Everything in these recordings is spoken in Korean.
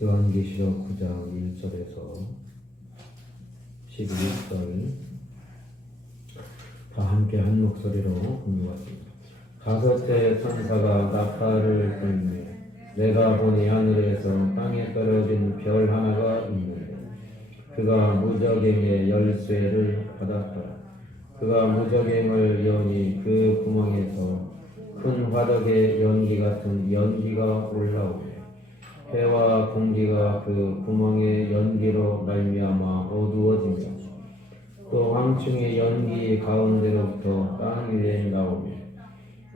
요한계시록 9장 1절에서 11절 다 함께 한 목소리로 공유하십니다. 다섯째 천사가 나팔을 불며 내가 보니 하늘에서 땅에 떨어진 별 하나가 있는데 그가 무저갱의 열쇠를 받았더라. 그가 무저갱을 여니 그 구멍에서 큰 화덕의 연기 같은 연기가 올라오며 해와 공기가 그 구멍의 연기로 말미암아 어두워지며 또 황충의 연기 가운데로부터 땅 위에 나오며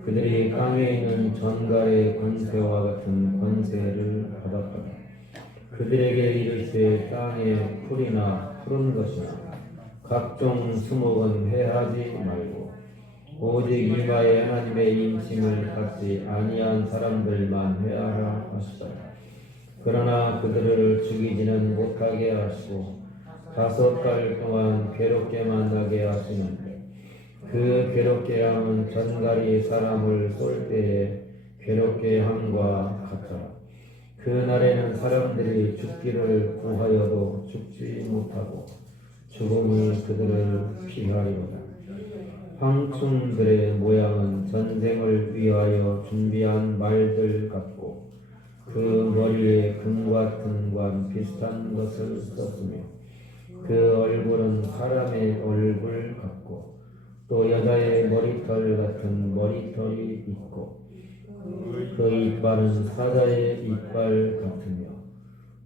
그들이 땅에 있는 전갈의 권세와 같은 권세를 받았더라. 그들에게 이르시되 땅에 풀이나 푸른 것이나 각종 수목은 해하지 말고 오직 이마에 하나님의 인침을 받지 아니한 사람들만 해하라 하시더라. 그러나 그들을 죽이지는 못하게 하시고 5달 동안 괴롭게 만나게 하시는데 그 괴롭게 함은 전갈이 사람을 쏠 때에 괴롭게 함과 같더라. 그 날에는 사람들이 죽기를 구하여도 죽지 못하고 죽음이 그들을 피하리로다. 황충들의 모양은 전쟁을 위하여 준비한 말들 같고 그 머리에 금과 튼과 비슷한 것을 썼으며 그 얼굴은 사람의 얼굴 같고 또 여자의 머리털 같은 머리털이 있고 그 이빨은 사자의 이빨 같으며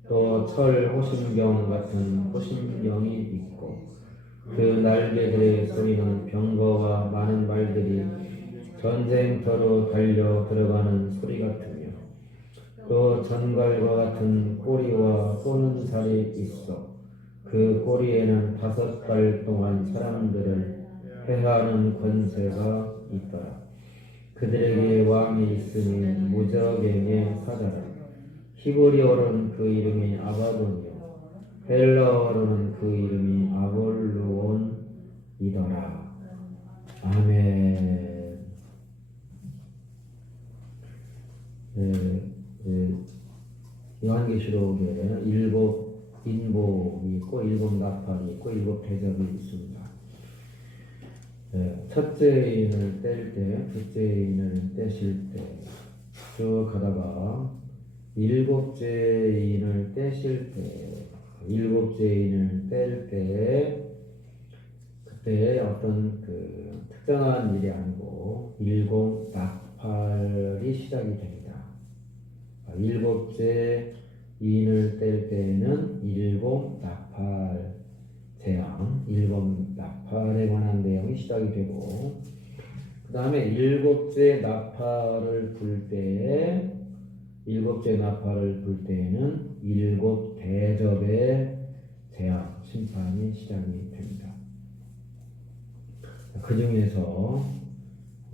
또 철 호심경 같은 호심경이 있고 그 날개들의 소리는 병거와 많은 말들이 전쟁터로 달려 들어가는 소리 같으며 또 전갈과 같은 꼬리와 쏘는 살이 있어 그 꼬리에는 5달 동안 사람들을 해하는 권세가 있더라. 그들에게 왕이 있으니 무저갱의 사자라. 히브리어로는 그 이름이 아바돈이요 헬라어로는 그 이름이 아볼루온이더라. 아멘. 요한계시록에 7 인복이 있고 7 나팔이 있고 7 대접이 있습니다. 첫째 인을 뗄 때, 둘째 인을 떼실 때 쭉 가다가 7째 인을 떼실 때, 7째 인을 뗄 때 그때 어떤 그 특정한 일이 아니고 7 나팔이 시작이 됩니다. 7째 인을 뗄 때에는 7 나팔 재앙, 7 나팔에 관한 내용이 시작이 되고 그 다음에 7째 나팔을 불 때에 7째 나팔을 불 때에는 7 대접의 재앙, 심판이 시작이 됩니다. 그 중에서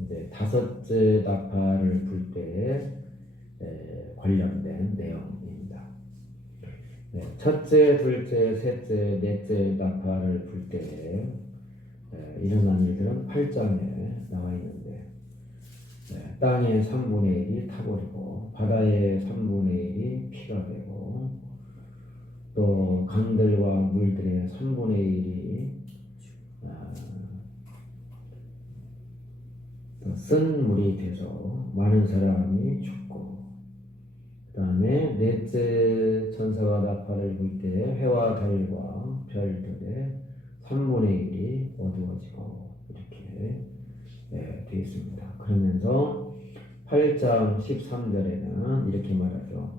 이제 5째 나팔을 불 때에 관련된 내용입니다. 첫째, 둘째, 셋째, 넷째 나팔을 불 때 일어난 일들은 8장에 나와 있는데 땅의 3분의 1이 타버리고 바다의 3분의 1이 피가 되고 또 강들과 물들의 3분의 1이 쓴 물이 돼서 많은 사람이 죽고 그 다음에 넷째 천사가 나팔을 불 때 해와 달과 별들의 3분의 1이 어두워지고 이렇게 되어 있습니다. 그러면서 8장 13절에는 이렇게 말하죠.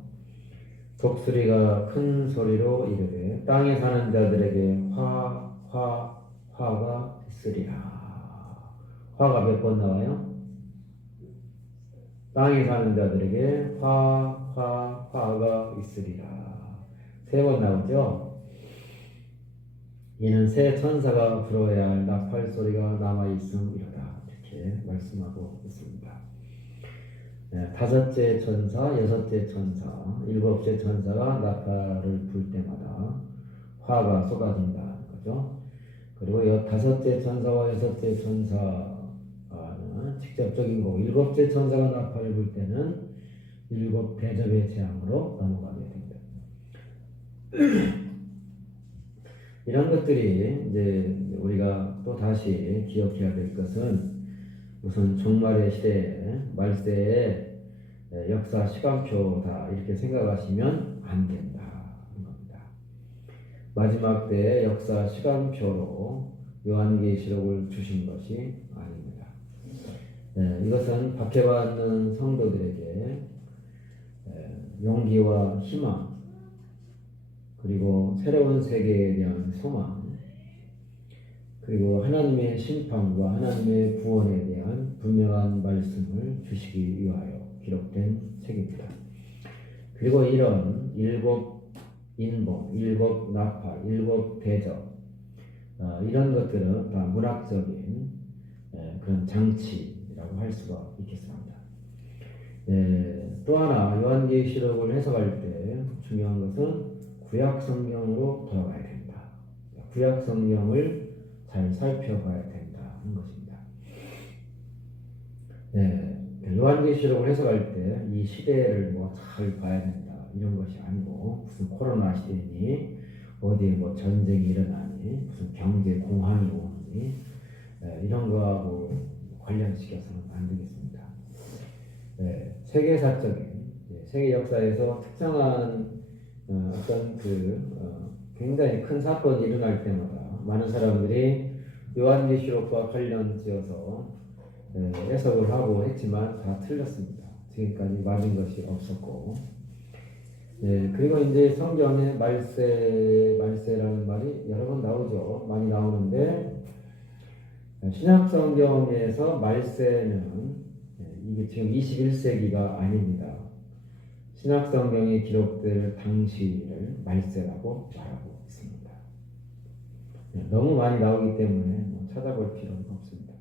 독수리가 큰 소리로 이르되 땅에 사는 자들에게 화가 있으리라. 화가 몇 번 나와요? 땅에 사는 자들에게 화가 있으리라. 3번 나오죠? 이는 새 천사가 불어야 할 나팔 소리가 남아있음이로다. 이렇게 말씀하고 있습니다. 5째 천사, 6째 천사, 7째 천사가 나팔을 불 때마다 화가 쏟아진다는 거죠. 그리고 5째 천사와 6째 천사는 직접적인 거고 7째 천사가 나팔을 불 때는 7 대접의 재앙으로 넘어가게 됩니다. 이런 것들이 이제 우리가 또 다시 기억해야 될 것은 우선 종말의 시대에 말세의 역사 시간표다 이렇게 생각하시면 안 된다는 겁니다. 마지막 때의 역사 시간표로 요한계시록을 주신 것이 아닙니다. 이것은 박해받는 성도들에게 용기와 희망 그리고 새로운 세계에 대한 소망 그리고 하나님의 심판과 하나님의 구원에 대한 분명한 말씀을 주시기 위하여 기록된 책입니다. 그리고 이런 일곱 인봉, 일곱 나팔, 일곱 대접 이런 것들은 다 문학적인 그런 장치라고 할 수가 있겠습니다. 또 하나 요한계시록을 해석할 때 중요한 것은 구약 성경으로 돌아가야 된다. 구약 성경을 잘 살펴봐야 된다는 것입니다. 요한계시록을 해석할 때 이 시대를 뭐 잘 봐야 된다 이런 것이 아니고 무슨 코로나 시대니 어디에 뭐 전쟁이 일어나니 무슨 경제 공황이 오니 이런 거하고 관련시켜서는 안 되겠습니다. 세계사적인 세계 역사에서 특정한 어떤 굉장히 큰 사건이 일어날 때마다 많은 사람들이 요한계시록과 관련지어서 해석을 하고 했지만 다 틀렸습니다. 지금까지 맞은 것이 없었고, 그리고 이제 성경에 말세라는 말이 여러 번 나오죠. 많이 나오는데 신약 성경에서 말세는 이게 지금 21세기가 아닙니다. 신약 성경에 기록될 당시를 말세라고 말하고 있습니다. 너무 많이 나오기 때문에 찾아볼 필요는 없습니다.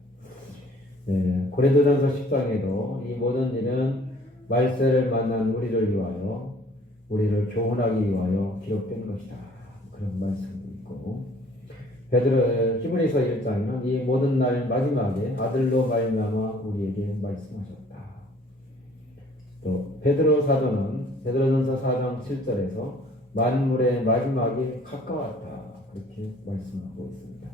고린도전서 10장에도 이 모든 일은 말세를 만난 우리를 위하여 우리를 교훈하기 위하여 기록된 것이다. 그런 말씀도 있고 히브리서 1장에는 이 모든 날 마지막에 아들로 말미암아 우리에게 말씀하셨다. 또 베드로전서 4장 7절에서 만물의 마지막이 가까웠다. 그렇게 말씀하고 있습니다.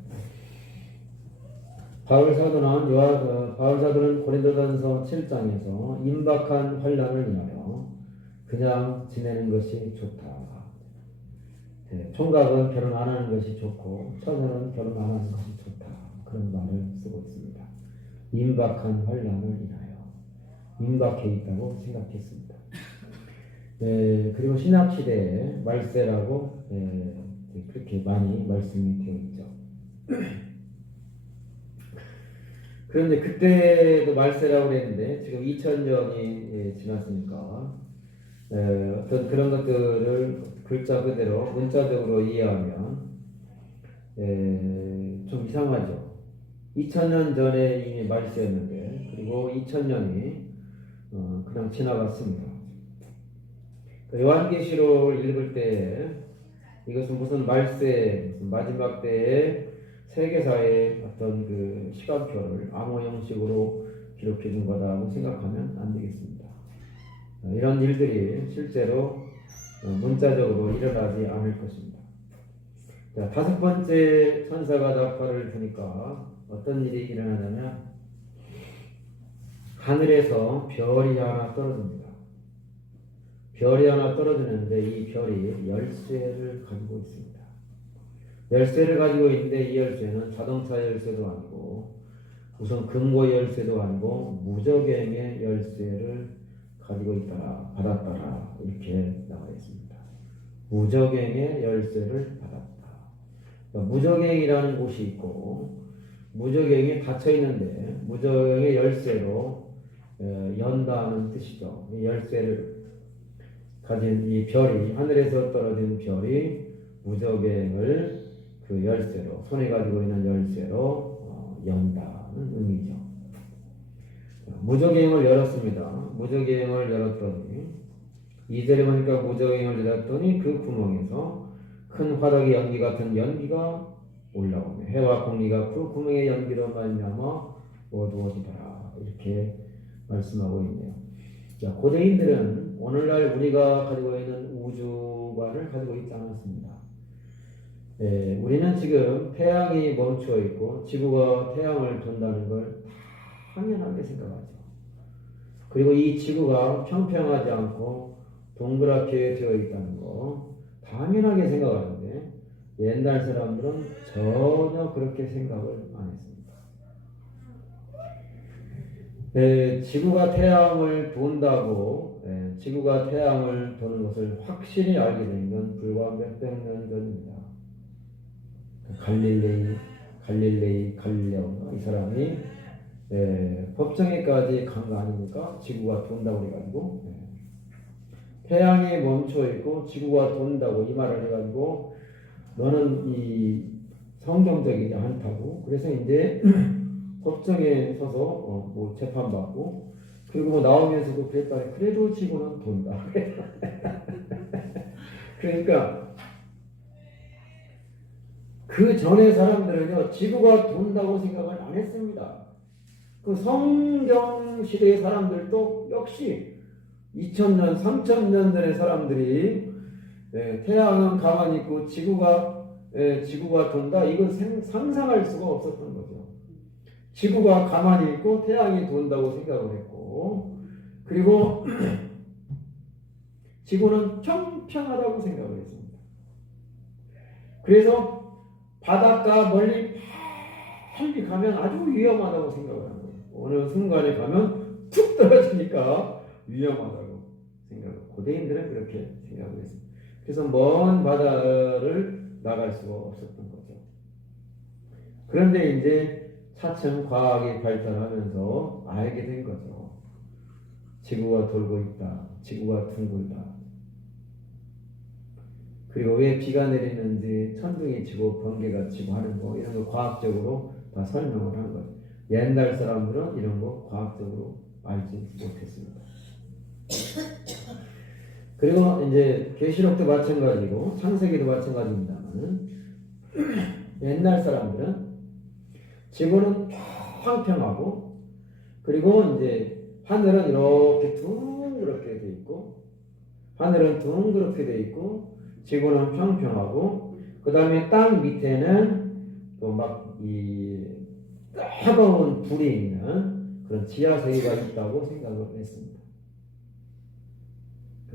바울 사도는 고린도전서 7장에서 임박한 환난을 인하여 그냥 지내는 것이 좋다. 총각은 결혼 안 하는 것이 좋고 처녀는 결혼 안 하는 것이 좋다. 그런 말을 쓰고 있습니다. 임박한 환난을 인하여 임박해 있다고 생각했습니다. 그리고 신약시대에 말세라고 그렇게 많이 말씀이 되어 있죠. 그런데 그때도 말세라고 그랬는데 지금 2000년이 지났으니까 어떤 그런 것들을 글자 그대로 문자적으로 이해하면 좀 이상하죠. 2000년 전에 이미 말세였는데 그리고 2000년이 그냥 지나갔습니다. 요한계시록을 읽을 때 이것은 무슨 말세, 무슨 마지막 때의 세계사의 어떤 그 시간표를 암호 형식으로 기록해 준 거다고 생각하면 안 되겠습니다. 이런 일들이 실제로 문자적으로 일어나지 않을 것입니다. 자, 다섯 번째 천사가 나팔을 부니까 어떤 일이 일어나냐면 하늘에서 별이 하나 떨어집니다. 별이 하나 떨어지는데 이 별이 열쇠를 가지고 있습니다. 열쇠를 가지고 있는데 이 열쇠는 자동차 열쇠도 아니고 우선 금고 열쇠도 아니고 무저갱의 열쇠를 가지고 있더라, 받았더라 이렇게 나와 있습니다. 무저갱의 열쇠를 받았다. 그러니까 무저갱이라는 곳이 있고 무저갱이 닫혀 있는데 무저갱의 열쇠로 연다는 뜻이죠. 이 열쇠를 가진 이 별이 하늘에서 떨어진 별이 무저갱을 그 열쇠로 손에 가지고 있는 열쇠로 연다는 의미죠. 무저갱을 열었습니다. 무저갱을 열었더니 2절에 보니까 무저갱을 열었더니 그 구멍에서 큰 화덕의 연기 같은 연기가 올라오며 해와 공기가 그 구멍의 연기로 말미암아 어두워지더라 이렇게 말씀하고 있네요. 자, 고대인들은 오늘날 우리가 가지고 있는 우주관을 가지고 있지 있지 않았습니다. 우리는 지금 태양이 멈추어 있고 지구가 태양을 돈다는 걸 당연하게 생각하죠. 그리고 이 지구가 평평하지 않고 동그랗게 되어 있다는 거 당연하게 생각하는데 옛날 사람들은 전혀 그렇게 생각을 안 했습니다. 지구가 태양을 돈다고 지구가 태양을 도는 것을 확실히 알게 된 건 불과 몇백 년 전입니다. 갈릴레오 이 사람이 법정에까지 간 거 아닙니까? 지구가 돈다고 해가지고 태양이 멈춰 있고 지구가 돈다고 이 말을 해가지고 너는 이 성경적이지 않다고 그래서 이제 법정에 서서 뭐 재판받고 그리고 뭐 나오면서도 그랬다. 그래도 지구는 돈다. 그러니까 그 전에 사람들은요 지구가 돈다고 생각을 안 했습니다. 그 성경 시대의 사람들도 역시 2000년, 3000년 전의 사람들이 태양은 가만히 있고 지구가 돈다 이건 상상할 수가 없었던 거죠. 지구가 가만히 있고 태양이 돈다고 생각을 했고 그리고 지구는 평평하다고 생각을 했습니다. 그래서 바닷가 멀리 가면 아주 위험하다고 생각을 하는 거예요. 어느 순간에 가면 툭 떨어지니까 위험하다고 생각을. 고대인들은 그렇게 생각을 했습니다. 그래서 먼 바다를 나갈 수가 없었던 거죠. 그런데 이제 차츰 과학이 발달하면서 알게 된 거죠. 지구가 돌고 있다. 지구가 둥글다. 그리고 왜 비가 내리는지 천둥이 치고 번개가 치고 하는 거 이런 거 과학적으로 다 설명을 한 거예요. 옛날 사람들은 이런 거 과학적으로 알지 못했습니다. 그리고 이제 계시록도 마찬가지고 창세기도 마찬가지입니다만 옛날 사람들은 지구는 평평하고 그리고 이제 하늘은 이렇게 둥그렇게 돼 있고 하늘은 둥그렇게 돼 있고 지구는 평평하고 그 다음에 땅 밑에는 또 막 이 뜨거운 불이 있는 그런 지하세계가 있다고 생각을 했습니다.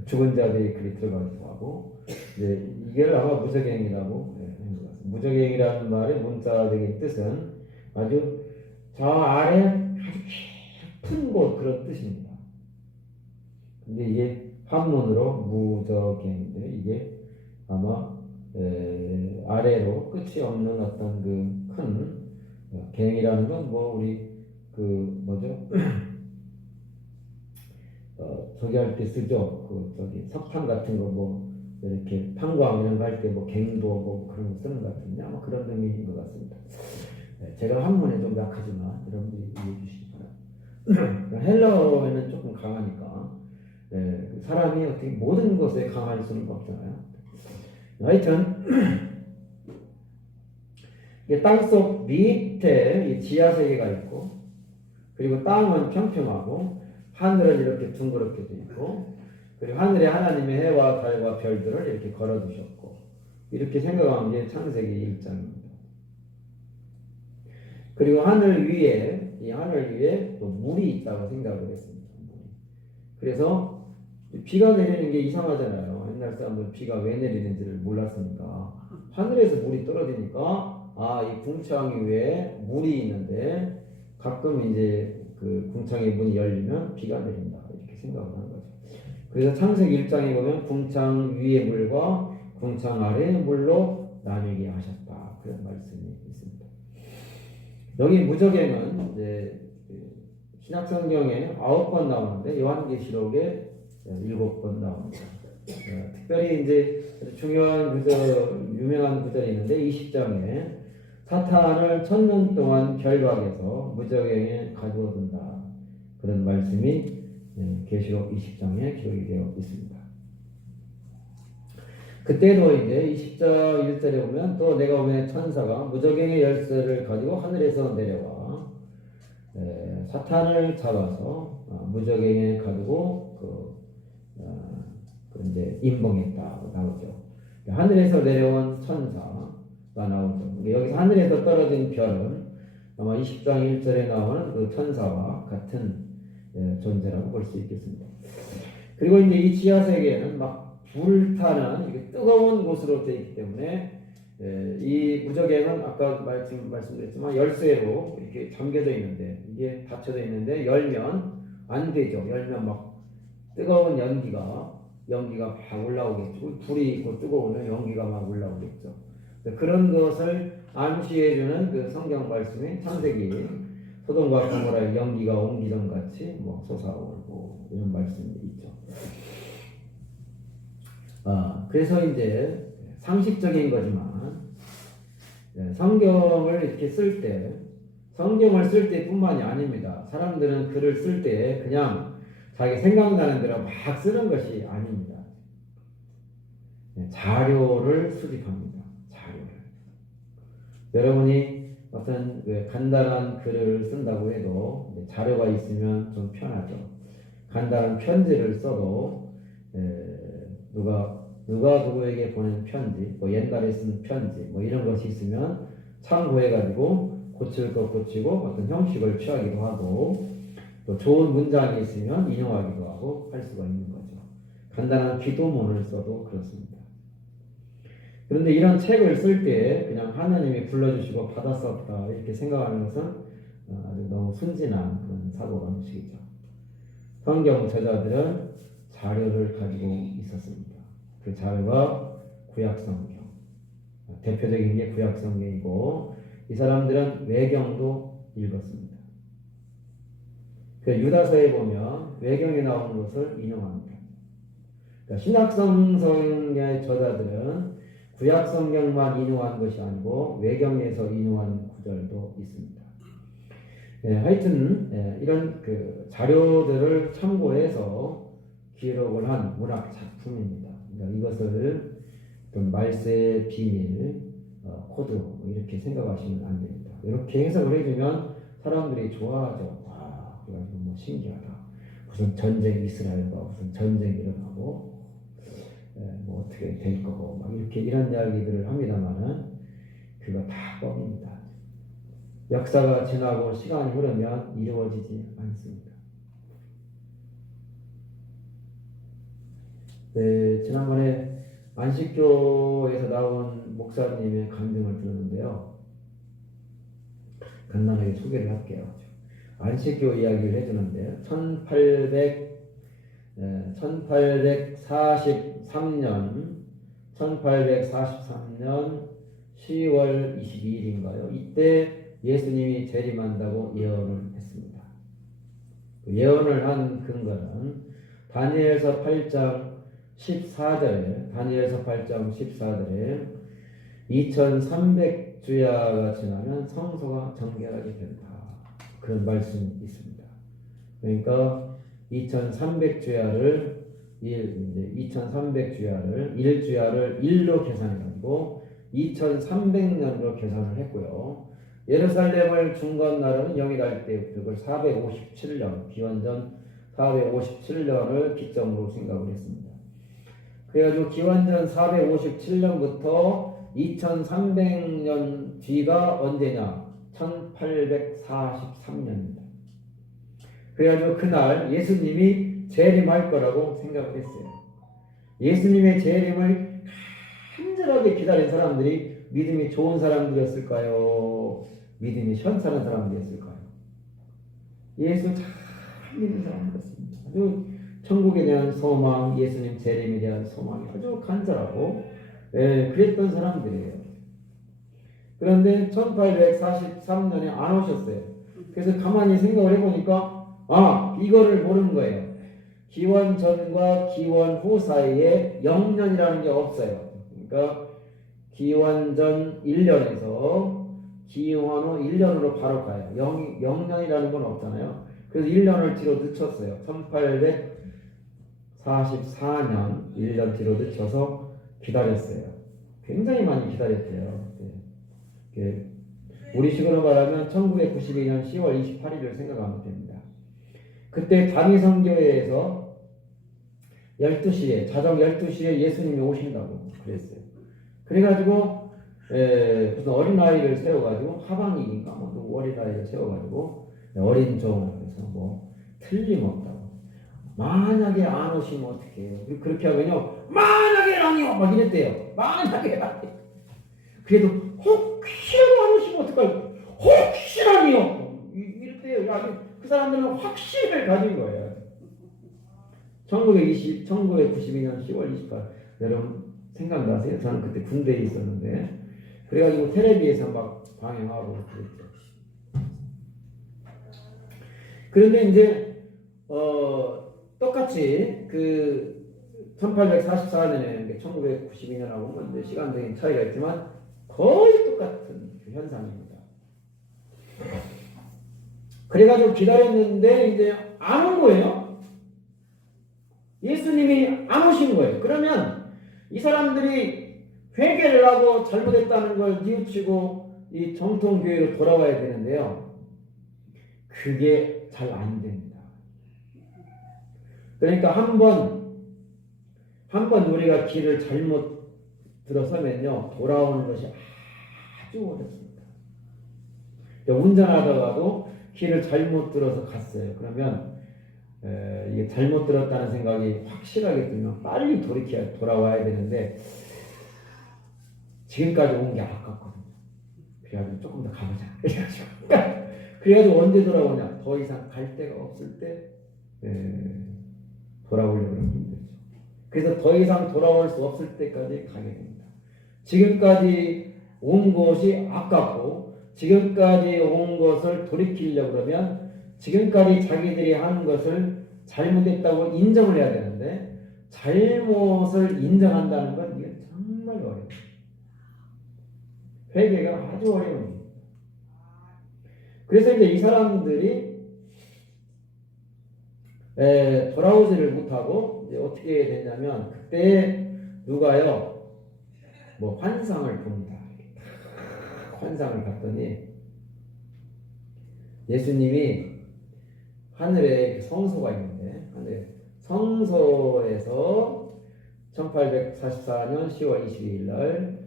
죽은 자들이 그리 들어가기도 하고 이게 아마 무적행이라고 하는 것 같습니다. 무적행이라는 말의 문자적인 뜻은 아주 저 아래 아주 깊은 곳 그런 뜻입니다. 근데 이게 한문으로 무적행인데 이게 아마 아래로 끝이 없는 어떤 그 큰 갱이라는 건 뭐 우리 그 뭐죠? 저기 할 때 쓰죠. 그 저기 석탄 같은 거 뭐 이렇게 탄광 이런 거 할 때 뭐 갱도 뭐 그런 거 쓰는 것 같은데 아마 그런 의미인 것 같습니다. 제가 한문에 좀 약하지만 여러분들이 이해해 주시기 바랍니다. 헬라어에는 조금 강하니까 사람이 어떻게 모든 것에 강할 수는 없잖아요. 하여튼 땅속 밑에 지하세계가 있고 그리고 땅은 평평하고 하늘은 이렇게 둥그렇게 돼 있고 그리고 하늘에 하나님의 해와 달과 별들을 이렇게 걸어두셨고 이렇게 생각하면 게 창세기 1장입니다. 그리고 하늘 위에 또 물이 있다고 생각을 했습니다. 그래서 비가 내리는 게 이상하잖아요. 옛날 사람들은 비가 왜 내리는지를 몰랐으니까 하늘에서 물이 떨어지니까 이 궁창 위에 물이 있는데 가끔 이제 그 궁창의 문이 열리면 비가 내린다 이렇게 생각을 하는 거죠. 그래서 창세기 1장에 보면 궁창 위의 물과 궁창 아래의 물로 나뉘게 하셨다 그런 말씀이 있습니다. 여기 무적행은 이제 신약성경에 9번 나오는데 요한계시록에 7번 나옵니다. 특별히 이제 중요한 구절, 유명한 구절이 있는데 20장에 사탄을 1000년 동안 결박해서 무적행에 가두어둔다. 그런 말씀이 계시록 20장에 기록이 되어 있습니다. 그때도 이제 20장 1절에 보면 또 내가 보낸 천사가 무적행의 열쇠를 가지고 하늘에서 내려와 사탄을 잡아서 무적행에 가두고 이제 임봉했다고 나오죠. 하늘에서 내려온 천사가 나오죠. 여기서 하늘에서 떨어진 별은 아마 20장 1절에 나오는 그 천사와 같은 존재라고 볼 수 있겠습니다. 그리고 이제 이 지하 세계는 막 불타는 뜨거운 곳으로 되어 있기 때문에 이 무저갱은 아까 말씀드렸지만 열쇠로 이렇게 잠겨져 있는데 이게 닫혀져 있는데 열면 안 되죠. 열면 막 뜨거운 연기가 막 올라오겠죠. 불이 있고 뜨거우면 연기가 막 올라오겠죠. 그런 것을 암시해주는 그 성경 말씀이 창세기 소돔과 고모라의 연기가 옹기전 같이 뭐 솟아오르고 이런 말씀이 있죠. 그래서 이제 상식적인 거지만 성경을 이렇게 성경을 쓸 때뿐만이 아닙니다. 사람들은 글을 쓸 때 그냥 자기 생각나는 대로 막 쓰는 것이 아닙니다. 자료를 수집합니다. 자료를. 여러분이 어떤 간단한 글을 쓴다고 해도 자료가 있으면 좀 편하죠. 간단한 편지를 써도 누가 누구에게 보낸 편지, 뭐 옛날에 쓴 편지, 뭐 이런 것이 있으면 참고해가지고 고칠 것 고치고 어떤 형식을 취하기도 하고 또 좋은 문장이 있으면 인용하기도 하고 할 수가 있는 거죠. 간단한 기도문을 써도 그렇습니다. 그런데 이런 책을 쓸 때 그냥 하나님이 불러주시고 받아 썼다 이렇게 생각하는 것은 아주 너무 순진한 그런 사고방식이죠. 성경 저자들은 자료를 가지고 있었습니다. 그 자료가 구약성경, 대표적인 게 구약성경이고 이 사람들은 외경도 읽었습니다. 그 유다서에 보면 외경에 나오는 것을 인용합니다. 그러니까 신약성경의 저자들은 구약성경만 인용한 것이 아니고 외경에서 인용한 구절도 있습니다. 하여튼 이런 그 자료들을 참고해서 기록을 한 문학 작품입니다. 그러니까 이것을 어떤 말세의 비밀, 코드 이렇게 생각하시면 안 됩니다. 이렇게 해석을 해주면 사람들이 좋아하죠. 그래가지고 뭐 신기하다. 무슨 전쟁 이스라엘과 무슨 전쟁이 일어나고 뭐 어떻게 될 거고 막 이렇게 이런 이야기들을 합니다만은 그거 다 뻥입니다. 역사가 지나고 시간이 흐르면 이루어지지 않습니다. 지난번에 안식교에서 나온 목사님의 간증을 들었는데요. 간단하게 소개를 할게요. 안식교 이야기를 해주는데 1843년 10월 22일인가요? 이때 예수님이 재림한다고 예언을 했습니다. 예언을 한 근거는 다니엘서 8장 14절에 2300주야가 지나면 성소가 정결하게 된다. 그런 말씀이 있습니다. 그러니까 2300주야를 1주야를 1로 계산해가지고 2300년으로 계산을 했고요. 예루살렘을 중건나라는 영일할 때 그걸 457년 기원전 457년을 기점으로 생각을 했습니다. 그래가지고 기원전 457년부터 2300년 뒤가 언제냐? 1843년입니다. 그래가지고 그날 예수님이 재림할 거라고 생각을 했어요. 예수님의 재림을 간절하게 기다린 사람들이 믿음이 좋은 사람들이었을까요? 믿음이 현산한 사람들이었을까요? 예수 잘 믿는 사람들이었습니다. 아주 천국에 대한 소망, 예수님 재림에 대한 소망이 아주 간절하고 그랬던 사람들이에요. 그런데 1843년에 안 오셨어요. 그래서 가만히 생각을 해보니까 이거를 모르는 거예요. 기원 전과 기원 후 사이에 0년이라는 게 없어요. 그러니까 기원 전 1년에서 기원 후 1년으로 바로 가요. 0년이라는 건 없잖아요. 그래서 1년을 뒤로 늦췄어요. 1844년 1년 뒤로 늦춰서 기다렸어요. 굉장히 많이 기다렸대요. 우리식으로 말하면 1992년 10월 28일을 생각하면 됩니다. 그때 단위선교회에서 12시에 자정 12시에 예수님이 오신다고 그랬어요. 그래가지고 무슨 어린아이를 세워가지고 하방익인가 뭐 어린아이를 세워가지고 어린 종을 해서 뭐 틀림없다고. 만약에 안 오시면 어떡해요? 그렇게 하면요 만약에라니요 막 이랬대요. 만약에라니. 그래도 혹시라도 안 오시면 어떡할까요? 혹시라니요 이랬대요. 아니, 그 사람들은 확신을 가진 거예요. 1992년 10월 28일 여러분 생각나세요? 저는 그때 군대에 있었는데 그래가지고 텔레비에서 막 방영하고 그랬죠. 그런데 이제 똑같이 그 1844년에 1992년하고 이제 시간적인 차이가 있지만 거의 똑같은 그 현상입니다. 그래가지고 기다렸는데 이제 안 온 거예요. 예수님이 안 오신 거예요. 그러면 이 사람들이 회개를 하고 잘못했다는 걸 뉘우치고 이 정통교회로 돌아와야 되는데요. 그게 잘 안 됩니다. 그러니까 한 번 우리가 길을 잘못 들어서면요. 돌아오는 것이 아주 어렵습니다. 운전하다가도 길을 잘못 들어서 갔어요. 그러면 이게 잘못 들었다는 생각이 확실하게 들면 빨리 돌아와야 되는데 지금까지 온 게 아깝거든요. 그래가지고 조금 더 가보자. 그래가지고 언제 돌아오냐? 더 이상 갈 데가 없을 때 돌아오려고 하면 힘들죠. 그래서 더 이상 돌아올 수 없을 때까지 가게 됩니다. 지금까지 온 것이 아깝고 지금까지 온 것을 돌이키려고 그러면 지금까지 자기들이 하는 것을 잘못했다고 인정을 해야 되는데 잘못을 인정한다는 건 이게 정말 어려워요. 회개가 아주 어려운 일입니다. 그래서 이제 이 사람들이 돌아오지를 못하고 이제 어떻게 됐냐면 그때 누가요 뭐 환상을 봅니다. 환상을 봤더니 예수님이 하늘에 성소가 있는데 하늘 성소에서 1844년 10월 22일 날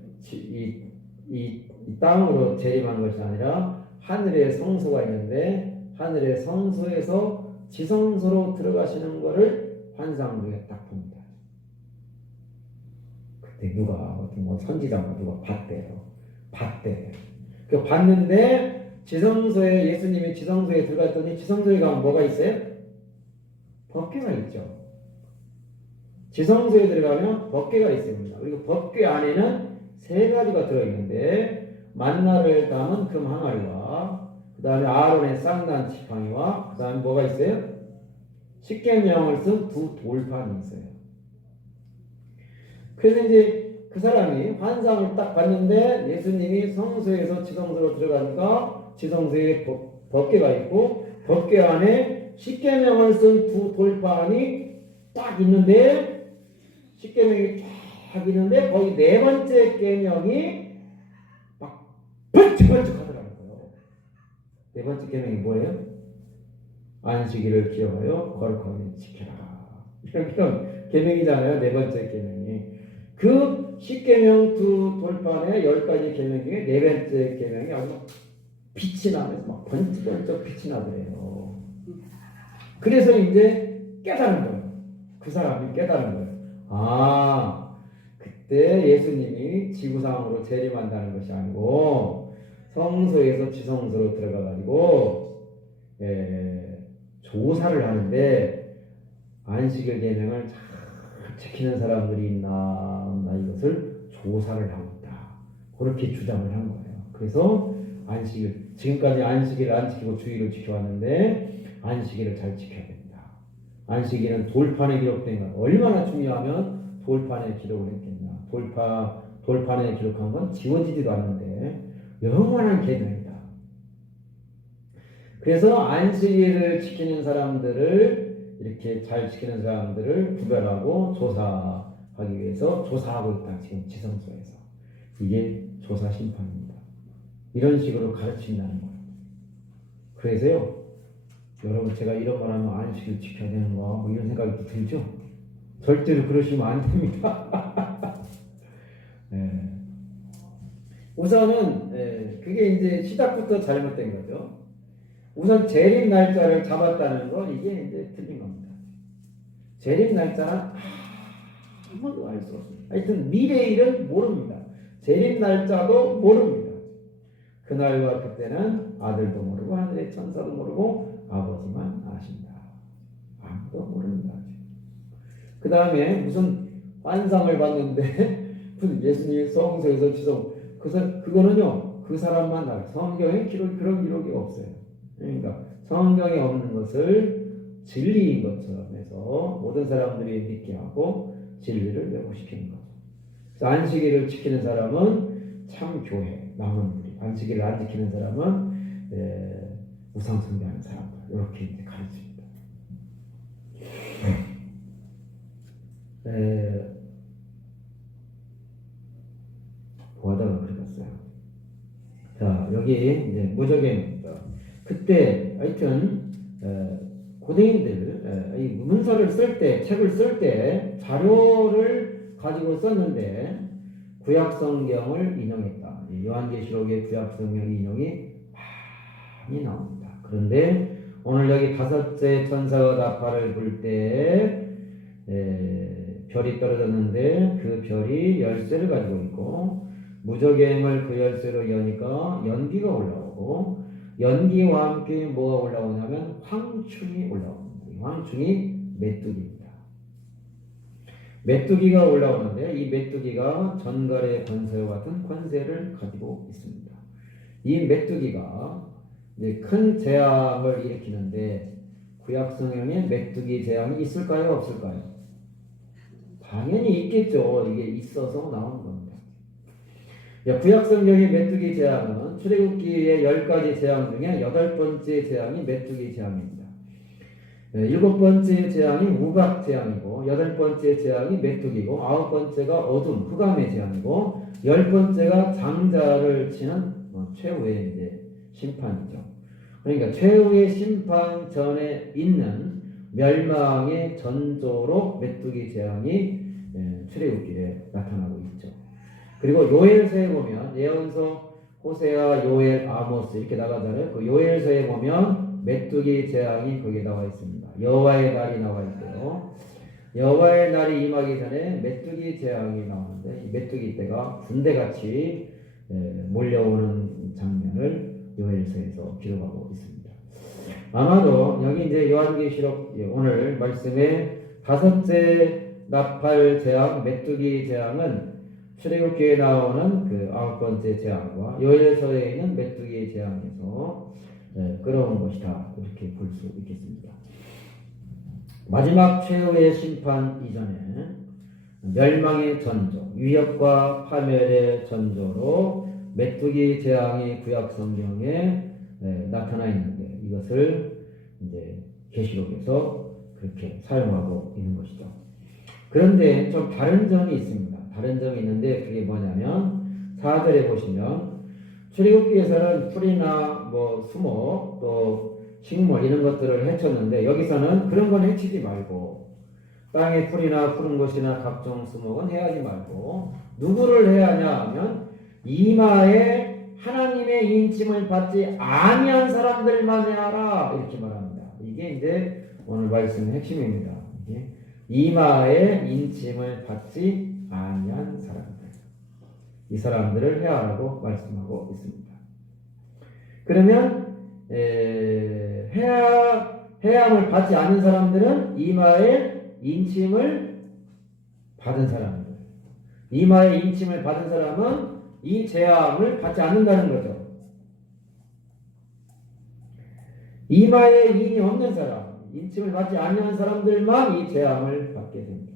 이 땅으로 재림한 것이 아니라 하늘에 성소가 있는데 하늘의 성소에서 지성소로 들어가시는 것을 환상 중에 딱 봅니다. 그때 누가 뭐 선지자가 누가 봤대요. 그 봤는데 지성소에 예수님이 지성소에 들어갔더니 지성소에 가면 뭐가 있어요? 법궤가 있죠. 지성소에 들어가면 법궤가 있습니다. 그리고 법궤 안에는 세 가지가 들어있는데 만나를 담은 금 항아리와 그 다음에 아론의 쌍난 지팡이와 그 다음에 뭐가 있어요? 십계명을 쓴 두 돌판이 있어요. 그래서 이제 그 사람이 환상을 딱 봤는데 예수님이 성소에서 지성소로 들어가니까 지성소에 법궤가 있고 법궤 안에 십계명을 쓴 두 돌판이 딱 있는데 십계명이 쫙 있는데 거기 네 번째 계명이 막 번쩍번쩍 하더라고요. 네 번째 계명이 뭐예요? 안식일을 기억하여 거룩하게 지켜라. 이런 계명이잖아요. 네 번째 계명이. 그 10계명 두 돌판에 10가지 계명 중에 네 번째 계명이 아주 빛이 나면서 막 번쩍번쩍 빛이 나더래요. 그래서 이제 깨달은 거예요. 그 사람이 깨달은 거예요. 아, 그때 예수님이 지구상으로 재림한다는 것이 아니고 성소에서 지성소로 들어가가지고 조사를 하는데 안식일 계명을 잘 지키는 사람들이 있나 이것을 조사를 하고 있다. 그렇게 주장을 한 거예요. 그래서 안식일 지금까지 안식일을 안 지키고 주일을 지켜왔는데 안식일을 잘 지켜야 된다. 안식일은 돌판에 기록된 것 얼마나 중요하면 돌판에 기록을 했겠냐. 돌판에 기록한 건 지워지지도 않는데 영원한 계명이다. 그래서 안식일을 지키는 사람들을 이렇게 잘 지키는 사람들을 구별하고 조사하기 위해서 조사하고 있다. 지금 지성소에서. 이게 조사 심판입니다. 이런 식으로 가르친다는 거예요. 그래서요. 여러분 제가 이런 말 하면 안식일 지켜야 되는 거 뭐 이런 생각이 들죠? 절대로 그러시면 안 됩니다. 예. 우선은 그게 이제 시작부터 잘못된 거죠. 우선 재림 날짜를 잡았다는 건 이게 이제 틀린 겁니다. 재림 날짜는 아무도 알 수 없습니다. 하여튼 미래일은 모릅니다. 재림 날짜도 모릅니다. 그날과 그때는 아들도 모르고 하늘의 천사도 모르고 아버지만 아신다. 아무도 모릅니다. 그 다음에 무슨 환상을 봤는데 무슨 예수님이 성소에서 지성 그거는요 그 사람만 알아요. 성경에 그런 기록이 없어요. 그러니까 성경에 없는 것을 진리인 것처럼 해서 모든 사람들이 믿게 하고 진리를 왜곡시키는 거죠. 그래서 안식일을 지키는 사람은 참 교회 남원들이, 안식일을 안 지키는 사람은 우상 숭배하는 사람들, 이렇게 이제 가르칩니다. 보다가 그랬어요. 자, 여기 이제 무적행입니다. 그때 하여튼 고대인들 이 문서를 쓸 때, 책을 쓸 때 자료를 가지고 썼는데 구약 성경을 인용했다. 요한계시록의 구약 성경 인용이 많이 나옵니다. 그런데 오늘 여기 다섯째 천사가 나팔을 불 때 별이 떨어졌는데 그 별이 열쇠를 가지고 있고 무적행을 그 열쇠로 여니까 연기가 올라오고 연기와 함께 뭐가 올라오냐면 황충이 올라옵니다. 이 황충이 메뚜기입니다. 메뚜기가 올라오는데 이 메뚜기가 전갈의 권세와 같은 권세를 가지고 있습니다. 이 메뚜기가 이제 큰 재앙을 일으키는데 구약 성경에 메뚜기 재앙이 있을까요? 없을까요? 당연히 있겠죠. 이게 있어서 나온 겁니다. 구약 성경의 메뚜기 재앙은 출애굽기의 10가지 재앙 중에 8번째 재앙이 메뚜기 재앙입니다. 7번째 재앙이 우박 재앙이고 8번째 재앙이 메뚜기고 9번째가 어둠, 흑암의 재앙이고 10번째가 장자를 치는 최후의 이제 심판이죠. 그러니까 최후의 심판 전에 있는 멸망의 전조로 메뚜기 재앙이 출애굽기에 나타나고 있죠. 그리고 요엘서에 보면 예언서 호세아, 요엘, 아모스 이렇게 나가잖아요. 그 요엘서에 보면 메뚜기 재앙이 거기에 나와 있습니다. 여호와의 날이 나와 있고요. 여호와의 날이 임하기 전에 메뚜기 재앙이 나오는데 이 메뚜기 떼가 군대같이 몰려오는 장면을 요엘서에서 기록하고 있습니다. 아마도 여기 이제 요한계시록 오늘 말씀에 다섯째 나팔 재앙, 메뚜기 재앙은 출애굽기에 나오는 그 9번째 재앙과 요엘서에 있는 메뚜기 재앙에서 끌어온 것이다. 이렇게 볼 수 있겠습니다. 마지막 최후의 심판 이전에 멸망의 전조, 위협과 파멸의 전조로 메뚜기 재앙이 구약 성경에 나타나 있는데 이것을 이제 계시록에서 그렇게 사용하고 있는 것이죠. 그런데 좀 다른 점이 있습니다. 다른 점이 있는데 그게 뭐냐면 4절에 보시면 출애굽기에서는 풀이나 뭐 수목 또 식물 이런 것들을 해쳤는데 여기서는 그런 건 해치지 말고 땅에 풀이나 푸른 것이나 각종 수목은 해하지 말고 누구를 해야 하냐 하면 이마에 하나님의 인침을 받지 아니한 사람들만 해하라 이렇게 말합니다. 이게 이제 오늘 말씀의 핵심입니다. 이마에 인침을 받지 아니한 사람들, 이 사람들을 해하라고 말씀하고 있습니다. 그러면 해함을 받지 않은 사람들은 이마에 인침을 받은 사람들, 이마에 인침을 받은 사람은 이 재앙을 받지 않는다는 거죠. 이마에 인이 없는 사람, 인침을 받지 않는 사람들만 이 재앙을 받게 됩니다.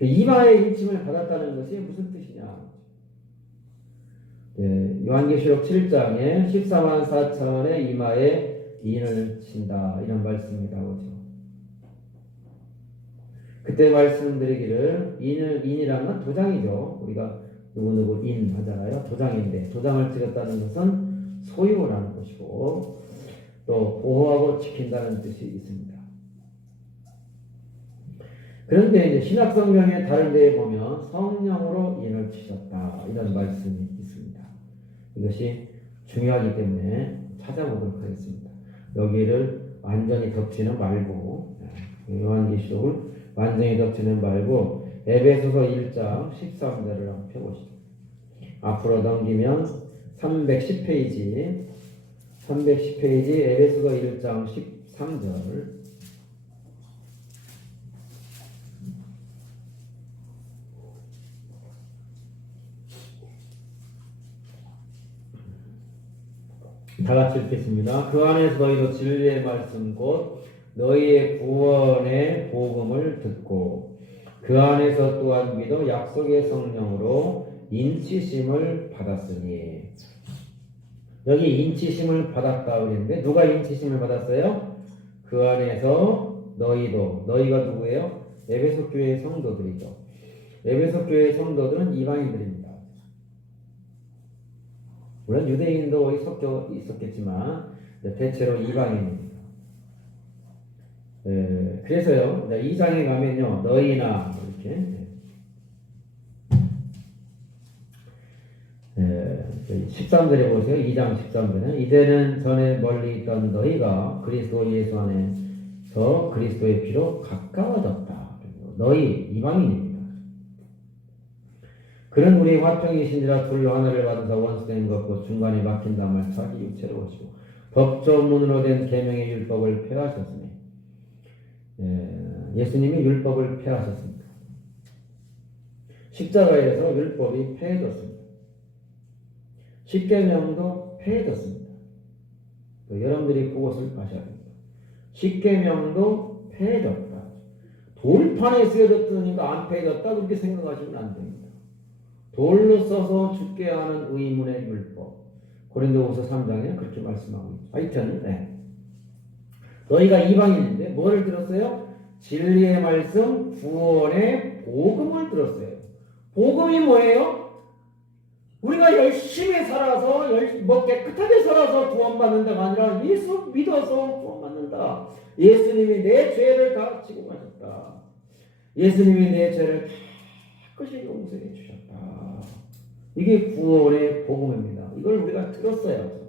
이마에 인침을 받았다는 것이 무슨 뜻이냐? 요한계시록 7장에 14만 4천의 이마에 인을 친다 이런 말씀이 나오죠. 그때 말씀드리기를 인이라는 건 도장이죠. 우리가 누구누구 인 하잖아요. 도장인데 도장을 찍었다는 것은 소유라는 것이고 또 보호하고 지킨다는 뜻이 있습니다. 그런데 이제 신약성경의 다른 데에 보면 성령으로 인을 치셨다 이런 말씀이 있습니다. 이것이 중요하기 때문에 찾아보도록 하겠습니다. 여기를 완전히 덮지는 말고 요한계시록을 완전히 덮지는 말고 에베소서 1장 13절을 한번 펴보시죠. 앞으로 넘기면 310페이지 에베소서 1장 13절. 다 같이 읽겠습니다. 그 안에서 너희도 진리의 말씀 곧 너희의 구원의 복음을 듣고 그 안에서 또한 믿어 약속의 성령으로 인치심을 받았으니. 여기 인치심을 받았다 그랬는데 누가 인치심을 받았어요? 그 안에서 너희도. 너희가 누구예요? 에베소 교회의 성도들이죠. 에베소 교회의 성도들은 이방인들입니다. 물론 유대인도 거기 섞여 있었겠지만 대체로 이방인입니다. 그래서요 2장에 가면요 너희나 이렇게 13절에 보세요. 2장 13절에 이제는 전에 멀리 있던 너희가 그리스도 예수 안에서 그리스도의 피로 가까워졌다. 너희 이방인입니다. 그는 우리 화평이신지라 둘로 하나를 받으사 원수된 것고 중간에 막힌 담을 자기 육체로 오시고 법조문으로 된 계명의 율법을 폐하셨으니 예수님이 율법을 폐하셨습니다. 십자가에서 율법이 폐해졌습니다. 십계명도 폐해졌습니다. 여러분들이 그것을 아셔야 됩니다. 십계명도 폐해졌다. 돌판에 쓰여졌으니까 안 폐해졌다 그렇게 생각하시면 안 됩니다. 돌로 써서 죽게 하는 의문의 율법. 고린도후서 3장에 그렇게 말씀하고 있죠. 하여튼 너희가 이방인인데 뭐를 들었어요? 진리의 말씀, 구원의 복음을 들었어요. 복음이 뭐예요? 우리가 열심히 살아서 깨끗하게 살아서 구원받는다가 아니라 예수 믿어서 구원받는다. 예수님이 내 죄를 다 지고 가셨다. 예수님이 내 죄를 깨끗이 용서해 주셨다. 이게 구원의 복음입니다. 이걸 우리가 들었어요.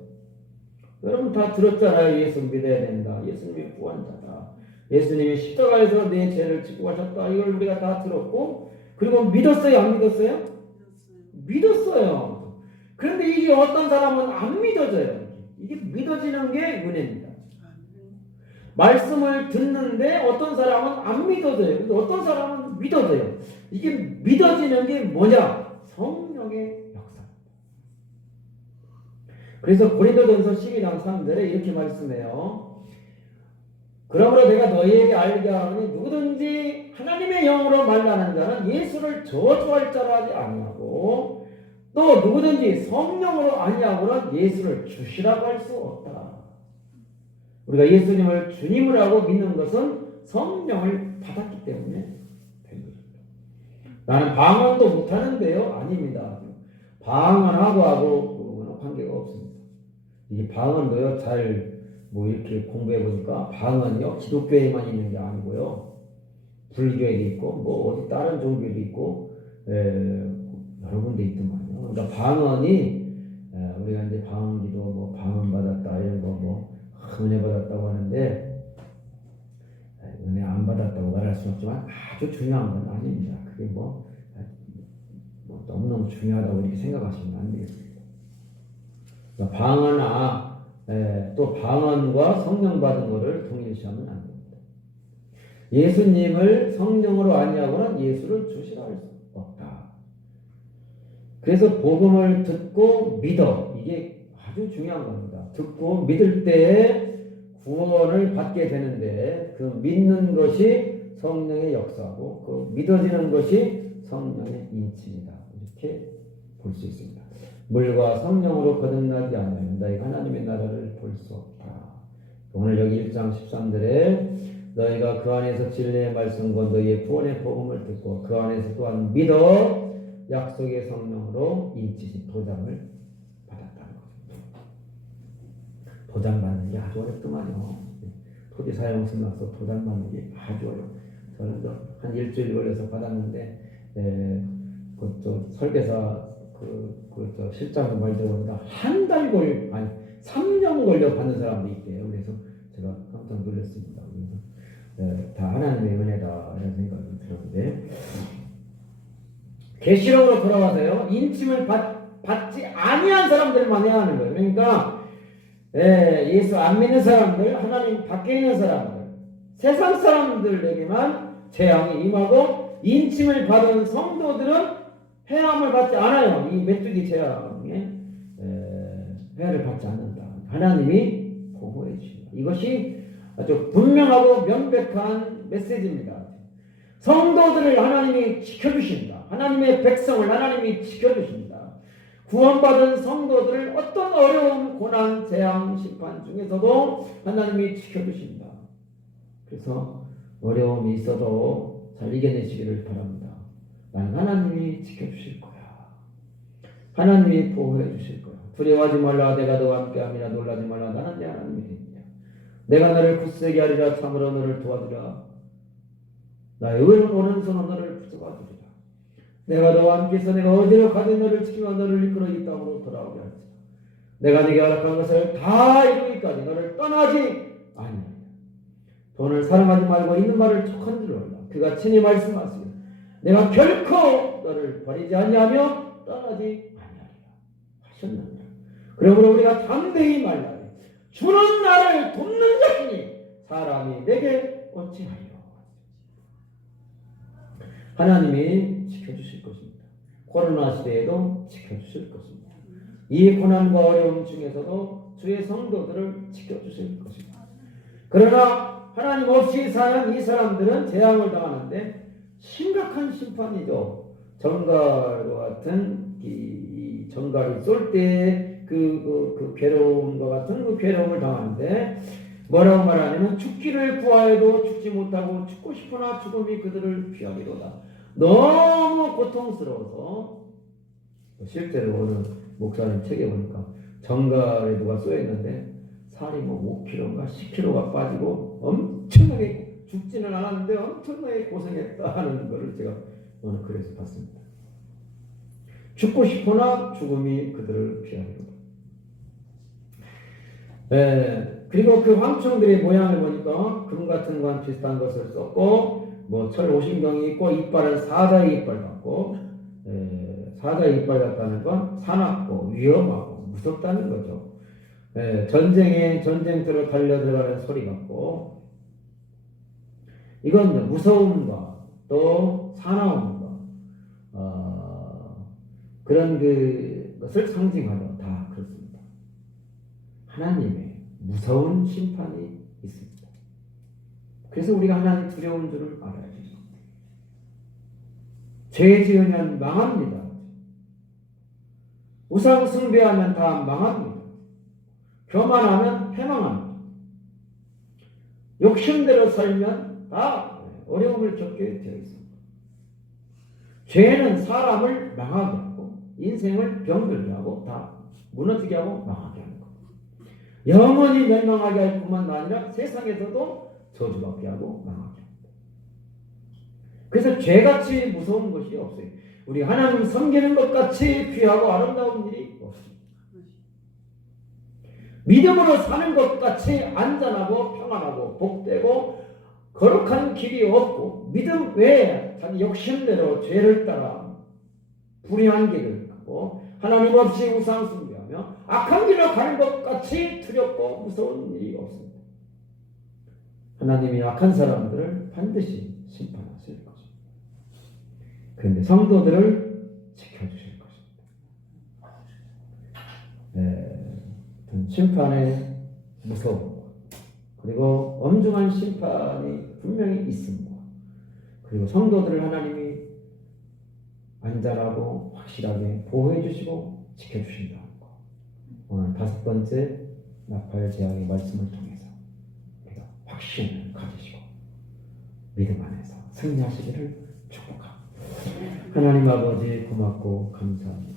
여러분 다 들었잖아요. 예수 믿어야 된다. 예수님이 구원자다. 예수님이 십자가에서 내 죄를 지고 가셨다. 이걸 우리가 다 들었고 그리고 믿었어요? 안 믿었어요? 믿었어요. 그런데 이게 어떤 사람은 안 믿어져요. 이게 믿어지는 게 은혜입니다. 말씀을 듣는데 어떤 사람은 안 믿어져요. 근데 어떤 사람은 믿어져요. 이게 믿어지는 게 뭐냐? 성령의 역사. 그래서 고린도전서 12장 3절에 이렇게 말씀해요. 그러므로 내가 너희에게 알게 하노니 누구든지 하나님의 영으로 말하는 자는 예수를 저주할 자라 하지 아니하고 또 누구든지 성령으로 아니하고는 예수를 주시라고 할 수 없다. 우리가 예수님을 주님을 하고 믿는 것은 성령을 받았기 때문에 된 것입니다. 나는 방언도 못하는데요? 아닙니다. 방언하고 관계가 없습니다. 이 방언도요 잘 이렇게 공부해 보니까 방언이요 기독교에만 있는 게 아니고요 불교에도 있고 어디 다른 종교도 있고 여러 군데 있더만요. 그러니까 방언이 우리가 이제 방언기도 방언 받았다 이런 거 은혜 받았다고 하는데 은혜 안 받았다고 말할 수 없지만 아주 중요한 건 아닙니다. 그게 너무너무 중요하다고 이렇게 생각하시면 안 되겠습니다. 그러니까 방언 또 방언과 성령 받은 것을 동일시하면 안 됩니다. 예수님을 성령으로 아니하고는 예수를 주시라 할 수 없다. 그래서 복음을 듣고 믿어. 이게 아주 중요한 겁니다. 듣고 믿을 때에 구원을 받게 되는데 그 믿는 것이 성령의 역사고 그 믿어지는 것이 성령의 인침이다. 이렇게 볼 수 있습니다. 물과 성령으로 거듭나지 않으면 너희가 하나님의 나라를 볼 수 없다. 오늘 여기 1장 13절에 너희가 그 안에서 진리의 말씀과 너희의 구원의 복음을 듣고 그 안에서 또한 믿어 약속의 성령으로 인치신 도장을 받았다는 것입니다. 도장 받는 게 아주 어렵더만요. 토지 사용 승낙서 도장 받는 게 아주 어려워요. 저는 한 일주일 걸려서 받았는데 그또 설계사 그 실장도 말대로 한 달 아니 3년 걸려 받는 사람도 있대요. 그래서 제가 깜짝 놀랐습니다. 그래서 다 하나님의 은혜다 이런 생각이 들었는데 계시록으로 돌아와서요. 인침을 받지 아니한 사람들만 해야 하는 거예요. 그러니까 예수 안 믿는 사람들, 하나님 밖에 있는 사람들, 세상 사람들에게만 재앙이 임하고 인침을 받은 성도들은 해함을 받지 않아요. 이 메뚜기 재앙에 해를 받지 않는다. 하나님이 보호해 주신다. 이것이 아주 분명하고 명백한 메시지입니다. 성도들을 하나님이 지켜주신다. 하나님의 백성을 하나님이 지켜주신다. 구원받은 성도들을 어떤 어려움, 고난, 재앙, 심판 중에서도 하나님이 지켜주신다. 그래서 어려움이 있어도 잘 이겨내시기를 바랍니다. 나는 하나님이 지켜주실 거야. 하나님이 보호해 주실 거야. 두려워하지 말라. 내가 너와 함께함이라. 놀라지 말라. 나는 내 하나님이니라. 내가 너를 굳세게 하리라. 참으로 너를 도와주라. 나의 오른손은 너를 붙잡아주리라. 내가 너와 함께해서 내가 어디로 가든 너를 지키며 너를 이끌어 이 땅으로 돌아오게 할지라. 내가 네게 허락한 것을 다 이루기까지 너를 떠나지 아니하리라. 돈을 사랑하지 말고 있는 말을 촉한 줄 알라. 그가 친히 말씀하시기를 내가 결코 너를 버리지 아니하며 떠나지 아니하리라 하셨느니라. 그러므로 우리가 담대히 말하리. 주는 나를 돕는 자이니 사람이 내게 어찌하리요. 하나님이 지켜주실 것입니다. 코로나 시대에도 지켜주실 것입니다. 이 고난과 어려움 중에서도 주의 성도들을 지켜주실 것입니다. 그러나 하나님 없이 사는 이 사람들은 재앙을 당하는데 심각한 심판이죠. 정갈과 같은 이 정갈이 쏠 때 그 괴로움과 같은 그 괴로움을 당하는데 뭐라고 말하냐면 죽기를 구하여도 죽지 못하고 죽고 싶으나 죽음이 그들을 피하기로다. 너무 고통스러워서 실제로 오늘 목사님 책에 보니까 정갈에 누가 쏘였는데 살이 뭐 5kg인가 10kg가 빠지고 엄청나게 죽지는 않았는데 엄청나게 고생했다 하는 것을 제가 오늘 글에서 봤습니다. 죽고 싶으나 죽음이 그들을 피하기로다. 그리고 그 황충들의 모양을 보니까 금 같은 건 비슷한 것을 썼고 뭐 철 50경이 있고 이빨은 사자의 이빨 같고 사자의 이빨 같다는 건 사납고 위험하고 무섭다는 거죠. 전쟁에 전쟁터로 달려들어가는 소리 같고 이건 무서움과 또 사나움과 그런 것을 상징하죠. 다 그렇습니다. 하나님의 무서운 심판이 있습니다. 그래서 우리가 하나님 두려운 줄을 알아야 됩니다. 죄 지으면 망합니다. 우상 숭배하면 다 망합니다. 교만하면 패망합니다. 욕심대로 살면 다 어려움을 겪게 되어 있습니다. 죄는 사람을 망하게 하고 인생을 병들게 하고 다 무너지게 하고 망하게 하는 것. 영원히 멸망하게 할 뿐만 아니라 세상에서도 저주받게 하고 망하게 합니다. 그래서 죄같이 무서운 것이 없어요. 우리 하나님 섬기는 것 같이 귀하고 아름다운 일이 없습니다. 믿음으로 사는 것 같이 안전하고 평안하고 복되고 거룩한 길이 없고 믿음 외에 자기 욕심대로 죄를 따라 불의한 길을 가고 하나님 없이 우상 숭배하며 악한 길로 가는 것 같이 두렵고 무서운 일이 없습니다. 하나님이 악한 사람들을 반드시 심판하실 것입니다. 그런데 성도들을 지켜주실 것입니다. 심판의 무서움 그리고 엄중한 심판이 분명히 있습니다. 그리고 성도들을 하나님이 안전하고 확실하게 보호해 주시고 지켜주신다는 것. 오늘 5번째 나팔 재앙의 말씀을 통해서 우리가 확신을 가지시고 믿음 안에서 승리하시기를 축복합니다. 하나님 아버지 고맙고 감사합니다.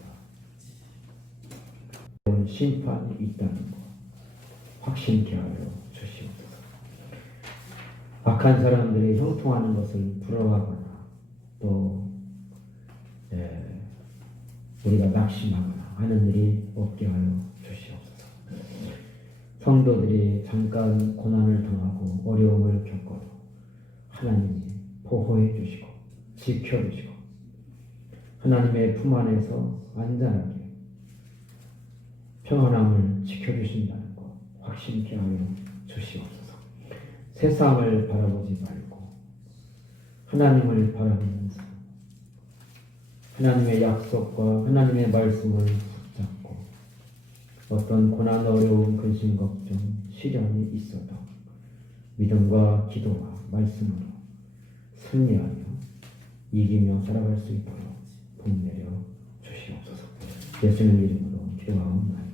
심판이 있다는 것 확신케 하여 주시옵소서. 악한 사람들이 형통하는 것을 부러워하거나 또 우리가 낙심하거나 하는 일이 없게 하여 주시옵소서. 성도들이 잠깐 고난을 당하고 어려움을 겪어도 하나님이 보호해 주시고 지켜주시고 하나님의 품 안에서 안전하게 평안함을 지켜주신다는 것 확신케 하여 주시옵소서. 세상을 바라보지 말고 하나님을 바라보면서 하나님의 약속과 하나님의 말씀을 붙잡고 어떤 고난, 어려움, 근심, 걱정, 시련이 있어도 믿음과 기도와 말씀으로 승리하며 이기며 살아갈 수 있도록 복 내려 주시옵소서. 예수님 이름으로 기도하옵나이다.